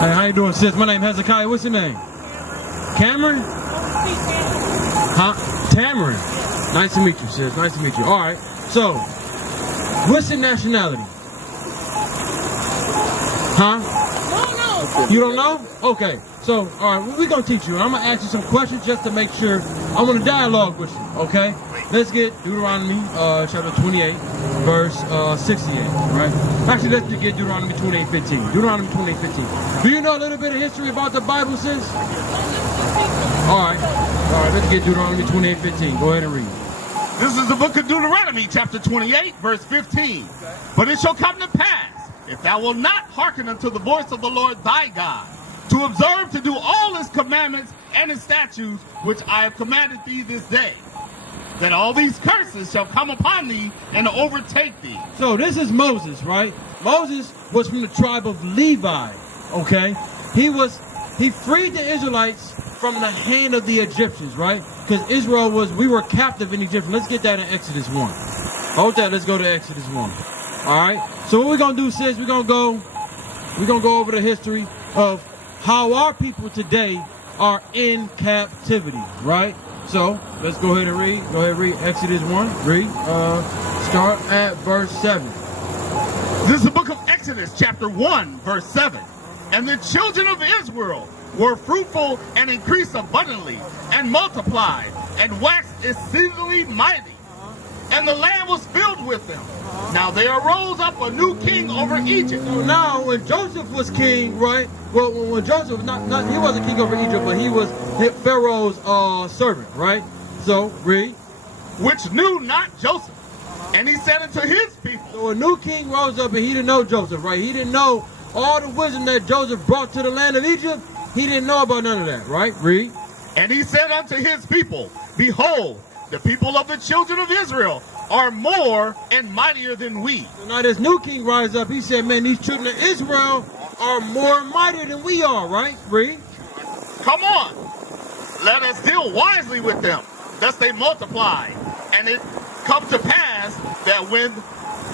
Hey, how you doing, sis? My name is Zechariah. What's your name? Cameron? Huh? Tamarin. Nice to meet you, sis. Nice to meet you. All right. So, what's your nationality? Huh? You don't know? Okay. So, all right, we're going to teach you. I'm going to ask you some questions just to make sure. I want to dialogue with you, okay? Let's get Deuteronomy chapter 28, verse 68, right? Actually, let's get Deuteronomy 28:15. Deuteronomy 28:15. Do you know a little bit of history about the Bible, sis? All right, let's get Deuteronomy 28:15. Go ahead and read. This is the book of Deuteronomy, chapter 28, verse 15. But it shall come to pass, if thou wilt not hearken unto the voice of the Lord thy God, to observe to do all his commandments and his statutes, which I have commanded thee this day, that all these curses shall come upon thee and overtake thee. So this is Moses, right? Moses was from the tribe of Levi, okay? He freed the Israelites from the hand of the Egyptians, right? Because we were captive in Egypt. Let's get that in Exodus 1. Hold that, let's go to Exodus 1. All right? So what we're going to do, sis, we're going to go over the history of how our people today are in captivity, right? So let's go ahead and read. Go ahead and read Exodus 1. Read. Start at verse 7. This is the book of Exodus, chapter 1, verse 7. And the children of Israel were fruitful and increased abundantly, and multiplied, and waxed exceedingly mighty. And the land was filled with them. Now there arose up a new king over Egypt. So now when Joseph was king, right? Well, when Joseph, he wasn't king over Egypt, but he was Pharaoh's servant, right? So, read. Which knew not Joseph. And he said unto his people. So a new king rose up and he didn't know Joseph, right? He didn't know all the wisdom that Joseph brought to the land of Egypt. He didn't know about none of that, right? Read. And he said unto his people, behold, the people of the children of Israel are more and mightier than we. So now this new king rise up. He said, man, these children of Israel are more mightier than we are, right? Read. Come on. Let us deal wisely with them, lest they multiply. And it come to pass that when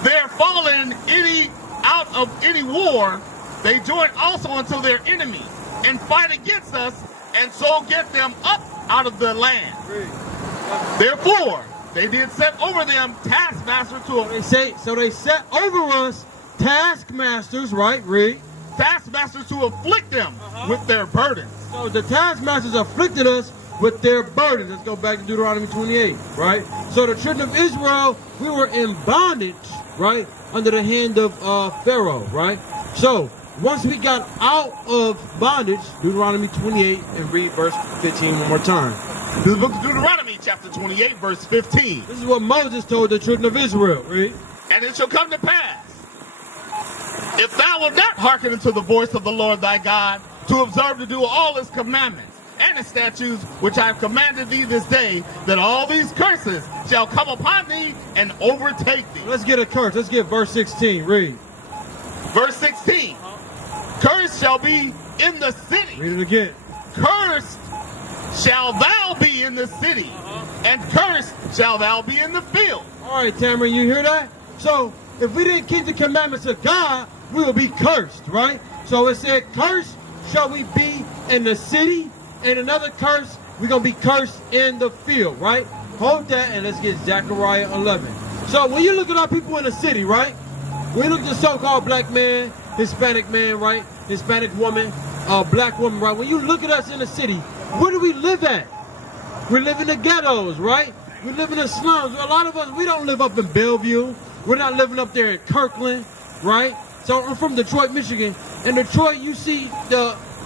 they're fallen out of any war, they join also unto their enemy and fight against us, and so get them up out of the land. Read. Therefore, they did set over them taskmasters So they set over us taskmasters, right? Read. Taskmasters to afflict them with their burdens. So the taskmasters afflicted us with their burdens. Let's go back to Deuteronomy 28, right? So the children of Israel, we were in bondage, right? Under the hand of Pharaoh, right? So once we got out of bondage, Deuteronomy 28, and read verse 15 one more time. This is the book of Deuteronomy, chapter 28, verse 15. This is what Moses told the children of Israel. Read. And it shall come to pass, if thou wilt not hearken unto the voice of the Lord thy God, to observe to do all his commandments and his statutes, which I have commanded thee this day, that all these curses shall come upon thee and overtake thee. Let's get a curse. Let's get verse 16. Read. Verse 16. Cursed shall be in the city. Read it again. Cursed shall thou be in the city, and cursed shall thou be in the field. All right, Tamarin, you hear that? So if we didn't keep the commandments of God, we will be cursed, right? So it said, cursed shall we be in the city, and another curse, we're going to be cursed in the field, right? Hold that, and let's get Zechariah 11. So when you look at our people in the city, right? When you look at the so-called black man, Hispanic man, right? Hispanic woman, black woman, right? When you look at us in the city, where do we live at? We live in the ghettos, right? We live in the slums. A lot of us, we don't live up in Bellevue. We're not living up there in Kirkland, right? So I'm from Detroit, Michigan. In Detroit, you see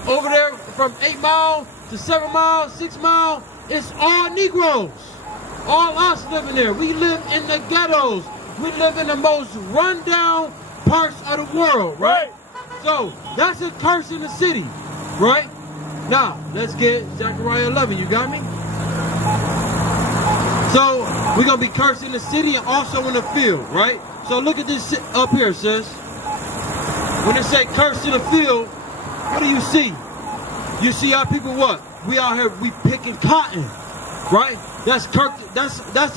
over there from 8 Mile to 7 Mile, 6 Mile, it's all Negroes. All us living there. We live in the ghettos. We live in the most rundown parts of the world, right? So that's a curse in the city, right? Now, let's get Zechariah 11. You got me? So we're going to be cursed in the city and also in the field, right? So look at this up here, sis. When it say cursed in the field, what do you see? You see our people what? We out here, we picking cotton, right? That's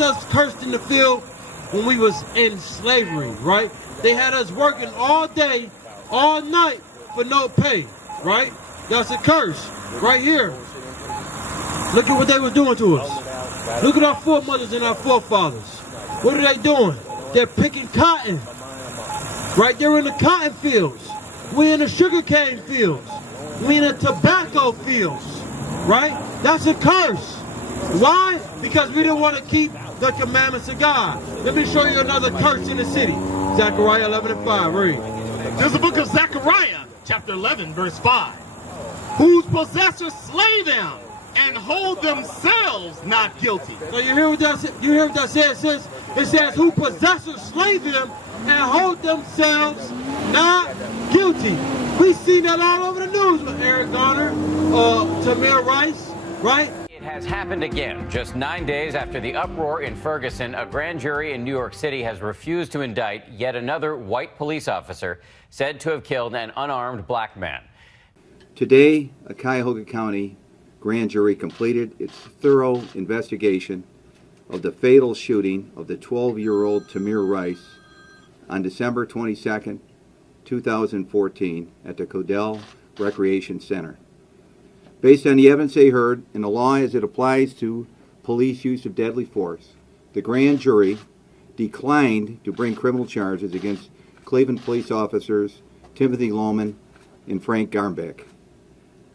us cursed in the field when we was in slavery, right? They had us working all day, all night for no pay. right? That's a curse right here. Look at what they were doing to us. Look at our foremothers and our forefathers. What are they doing? They're picking cotton. Right there in the cotton fields. We in the sugarcane fields. We in the tobacco fields. Right? That's a curse. Why? Because we didn't want to keep the commandments of God. Let me show you another curse in the city. Zechariah 11:5. Read. There's the book of Zechariah, chapter 11, verse 5. Whose possessors slay them and hold themselves not guilty. So you hear what that says? You hear what that says? It says, who possessors slay them and hold themselves not guilty. We seen that all over the news with Eric Garner, Tamir Rice, right? It has happened again. Just 9 days after the uproar in Ferguson, a grand jury in New York City has refused to indict yet another white police officer said to have killed an unarmed black man. Today, a Cuyahoga County grand jury completed its thorough investigation of the fatal shooting of the 12-year-old Tamir Rice on December 22, 2014 at the Codell Recreation Center. Based on the evidence they heard and the law as it applies to police use of deadly force, the grand jury declined to bring criminal charges against Cleveland police officers Timothy Lohman and Frank Garmbeck.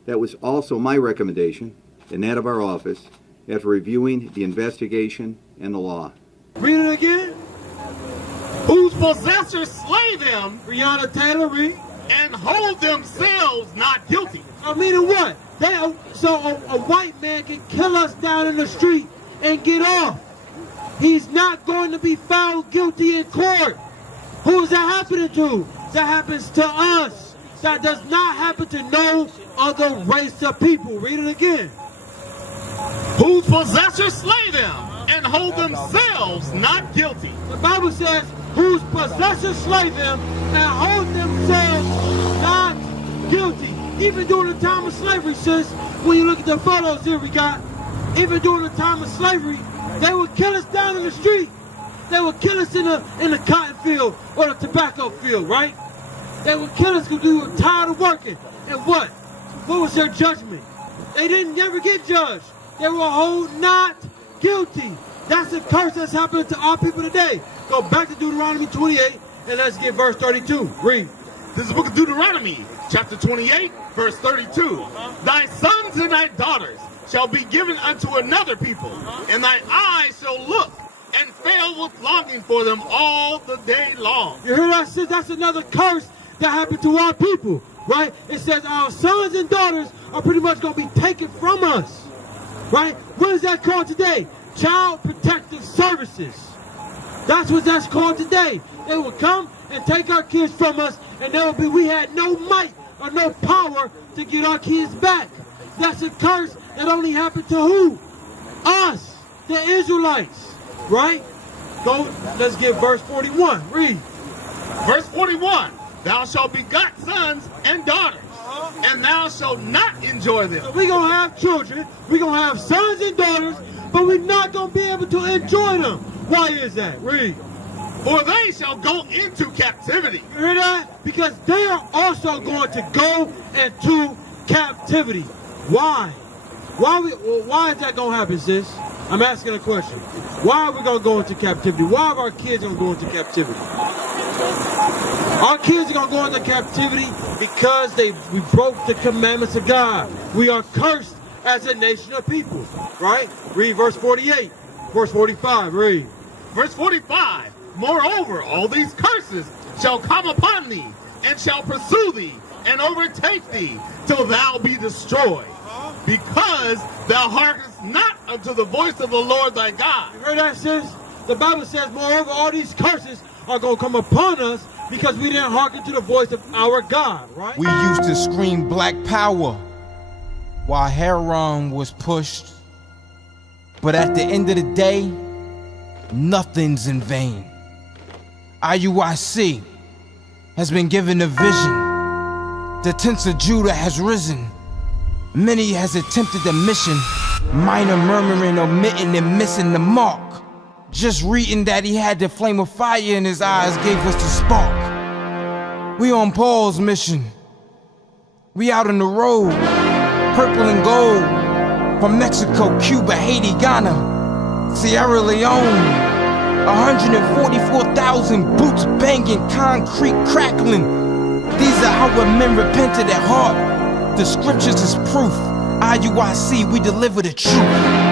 That was also my recommendation and that of our office after reviewing the investigation and the law. Read it again. Whose possessors slay them Breonna Taylor, read. and hold themselves not guilty. I mean, what? So a white man can kill us down in the street and get off. He's not going to be found guilty in court. Who is that happening to? That happens to us. That does not happen to no other race of people. Read it again. Whose possessors slay them and hold themselves not guilty. The Bible says, whose possessors slay them and hold themselves not guilty. Even during the time of slavery, sis, when you look at the photos here we got, even during the time of slavery, they would kill us down in the street. They would kill us in the cotton field or the tobacco field, right? They would kill us because we were tired of working. And what? What was their judgment? They didn't never get judged. They were hold not guilty. That's a curse that's happening to our people today. Go back to Deuteronomy 28 and let's get verse 32. Read. This is the book of Deuteronomy, chapter 28, verse 32. Thy sons and thy daughters shall be given unto another people, and thy eyes shall look and fail with longing for them all the day long. You hear that, sis? That's another curse that happened to our people, right? It says our sons and daughters are pretty much going to be taken from us, right? What is that called today? Child Protective Services. That's what that's called today. They will come and take our kids from us, and there will be, we had no might or no power to get our kids back. That's a curse that only happened to who? Us, the Israelites, right? Go, let's get verse 41. Read. Verse 41. Thou shalt begot sons and daughters, and thou shalt not enjoy them. So we're going to have children, we're going to have sons and daughters, but we're not going to be able to enjoy them. Why is that? Read. For they shall go into captivity. You hear that? Because they are also going to go into captivity. Why? Why is that going to happen, sis? I'm asking a question. Why are we going to go into captivity? Why are our kids going to go into captivity? Our kids are going to go into captivity because we broke the commandments of God. We are cursed as a nation of people, right? Read verse 48, verse 45, read. Verse 45, moreover, all these curses shall come upon thee, and shall pursue thee, and overtake thee, till thou be destroyed, because thou hearkenest not unto the voice of the Lord thy God. You heard that, sis? The Bible says, moreover, all these curses are going to come upon us because we didn't hearken to the voice of our God, right? We used to scream black power while heroin was pushed. But at the end of the day, nothing's in vain. IUIC has been given a vision. The tents of Judah has risen. Many has attempted the mission, minor murmuring, omitting, and missing the mark. Just reading that he had the flame of fire in his eyes gave us the spark. We on Paul's mission. We out on the road, purple and gold. From Mexico, Cuba, Haiti, Ghana, Sierra Leone. 144,000 boots banging, concrete crackling. These are our men repented at heart. The scriptures is proof. IUIC, we deliver the truth.